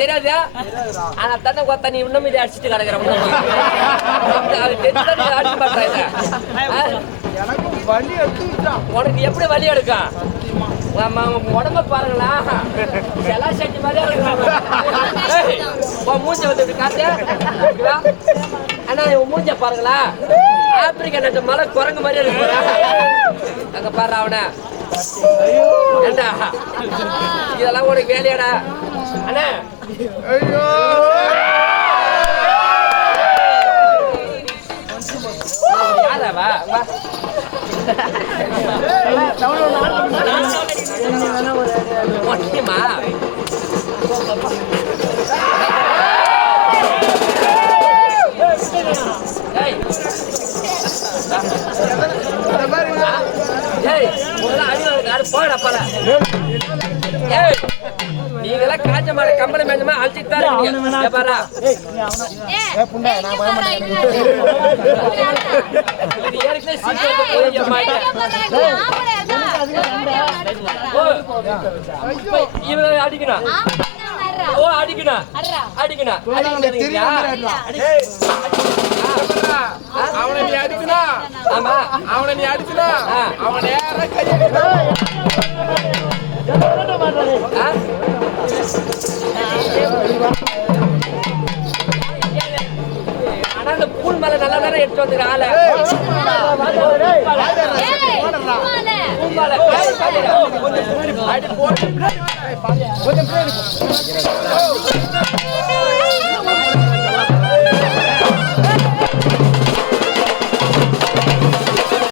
தெரியாது. ஆனா தன்னை கொத்த நீ இன்னும் இதை அடிச்சுட்டு கிடக்குற அடிச்சு பாக்குற. உனக்கு எப்படி வலி எடுக்கும்? உடம்ப பாருங்களா, செலா சட்டி மாதிரி மூஞ்ச வந்து காத்து. ஆனா மூஞ்ச பாருங்களா, ஆப்பிரிக்கா நாட்டு மலை குரங்கு மாதிரி இருக்கு. அங்க பாரு அவன. ஏண்டா இதெல்லாம் உனக்கு வேலையாடா? அண்ணா யாராவா ஒட்டியமா நீங்களாம் காஞ்ச மாட கம்பளி மேஞ்சமா அழிச்சிட்டு தான் இருக்கீங்க. பாரா இவன் அடிக்கணும். ஓ அடிக்கணும் அடிக்கணும். அவனை நீ அடிக்கணும். ஆமா அவனை நீ அடிக்கணும். அவன் ஆனா அந்த பூல் மேல நல்லா தானே எடுத்து வந்துக்கிற ஆளை. அடி போட்டு